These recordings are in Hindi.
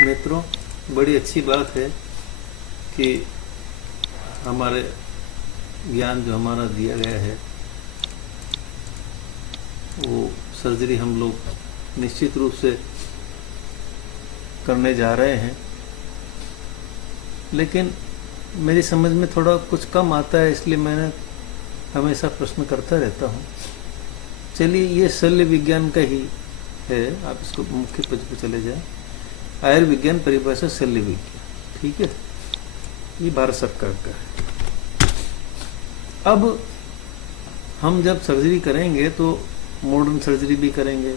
मित्रों, बड़ी अच्छी बात है कि हमारे ज्ञान जो हमारा दिया गया है वो सर्जरी हम लोग निश्चित रूप से करने जा रहे हैं, लेकिन मेरी समझ में थोड़ा कुछ कम आता है, इसलिए मैंने हमेशा प्रश्न करता रहता हूँ। चलिए, ये शल्य विज्ञान का ही है, आप इसको मुख्य पद पर चले जाएं। आयुर्विज्ञान परिभाषा शल्य विज्ञान, ठीक है, ये भारत सरकार का है। अब हम जब सर्जरी करेंगे तो मॉडर्न सर्जरी भी करेंगे,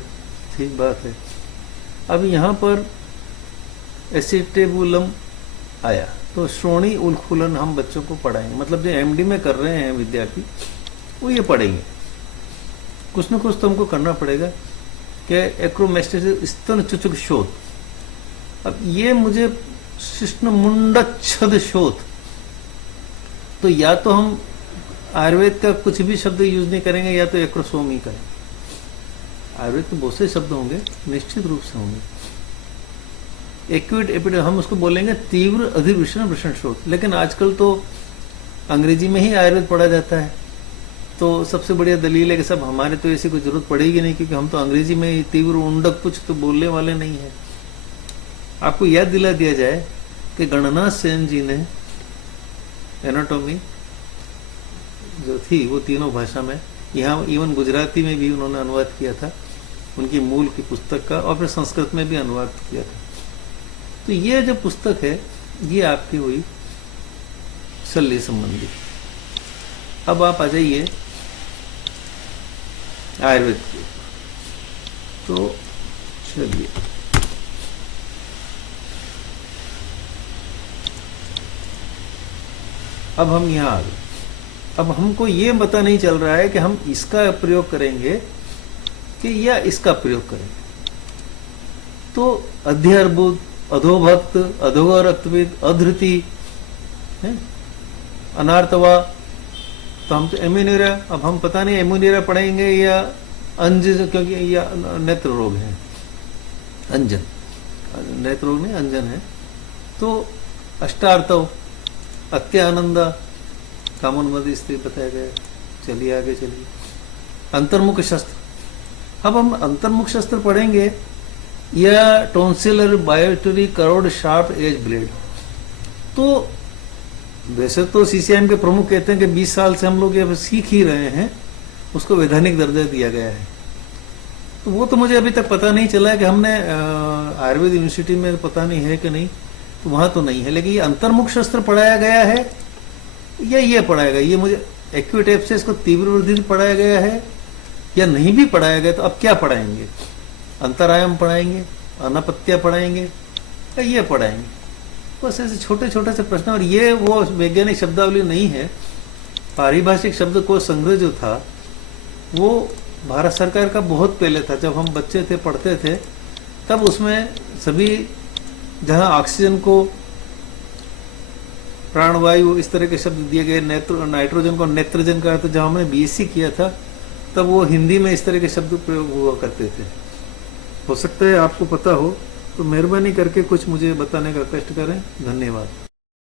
ठीक बात है। अब यहाँ पर एसिटेबुलम आया तो श्रोणी उल्फुलन हम बच्चों को पढ़ाएंगे, मतलब जो एमडी में कर रहे हैं विद्यार्थी वो ये पढ़ेंगे। कुछ न कुछ तो हमको करना पड़ेगा कि एक्रोमेस्टेसिस स्तन चुचुक शोथ। अब ये मुझे शिश्न मुंडच्छद शोथ, तो या तो हम आयुर्वेद का कुछ भी शब्द यूज नहीं करेंगे या तो एक्रोसोम ही करेंगे। आयुर्वेद के बहुत से शब्द होंगे, निश्चित रूप से होंगे। एक्यूट एपिड हम उसको बोलेंगे तीव्र अधिवृषण वृषण शोथ, लेकिन आजकल तो अंग्रेजी में ही आयुर्वेद पढ़ा जाता है, तो सबसे बढ़िया दलील है कि सब हमारे तो ऐसी कोई जरूरत पड़ेगी नहीं, क्योंकि हम तो अंग्रेजी में ही तीव्र उंडक कुछ तो बोलने वाले नहीं है। आपको याद दिला दिया जाए कि गणना सेन जी ने एनाटॉमी जो थी वो तीनों भाषा में, यहाँ इवन गुजराती में भी उन्होंने अनुवाद किया था उनकी मूल की पुस्तक का, और फिर संस्कृत में भी अनुवाद किया था। तो ये जो पुस्तक है ये आपकी हुई शल्य संबंधी। अब आप आ जाइए आयुर्वेद के, तो चलिए अब हम यहाँ आ गए। अब हमको ये पता नहीं चल रहा है कि हम इसका प्रयोग करेंगे कि या इसका प्रयोग करेंगे। तो अध्यर्बुद, अधोभक्त, अधोगर रक्तविद, अधृति, अनार्तवा, तो हम तो एम्यूनेरिया, अब हम पता नहीं एम्यूनेरिया पढ़ेंगे या अंजन, क्योंकि या नेत्र रोग है, अंजन, नेत्र रोग नहीं अंजन है। तो अष्टार्तव, अत्यानंद, कामोन्मदी स्त्री बताया गया। चलिए आगे चलिए। अंतर्मुख शस्त्र, अब हम अंतर्मुख शस्त्र पढ़ेंगे या टोन्सिलर बायोटरी करोड शार्प एज ब्लेड। तो वैसे तो सीसीआईएम के प्रमुख कहते हैं कि 20 साल से हम लोग ये सीख ही रहे हैं, उसको वैधानिक दर्जा दिया गया है। तो वो तो मुझे अभी तक पता नहीं चला है कि हमने आयुर्वेद यूनिवर्सिटी में पता नहीं है कि नहीं, तो वहां तो नहीं है। लेकिन ये अंतर्मुख शस्त्र पढ़ाया गया है या ये पढ़ाया गया, ये मुझे एक्यूट एब्सेस को तीव्र वृद्धि पढ़ाया गया है या नहीं भी पढ़ाया गया, तो अब क्या पढ़ाएंगे? अंतरायम पढ़ाएंगे, अनापत्या पढ़ाएंगे या ये पढ़ाएंगे? बस ऐसे छोटे छोटे से प्रश्न। और ये वो वैज्ञानिक शब्दावली नहीं है, पारिभाषिक शब्द को संग्रह जो था वो भारत सरकार का बहुत पहले था, जब हम बच्चे थे पढ़ते थे, तब उसमें सभी जहां ऑक्सीजन को प्राणवायु इस तरह के शब्द दिए गए, नाइट्रोजन को नेत्रजन का, तो जब हमने बीएससी किया था तब वो हिंदी में इस तरह के शब्द प्रयोग हुआ करते थे। हो सकता है आपको पता हो, तो मेहरबानी करके कुछ मुझे बताने का कष्ट करें। धन्यवाद।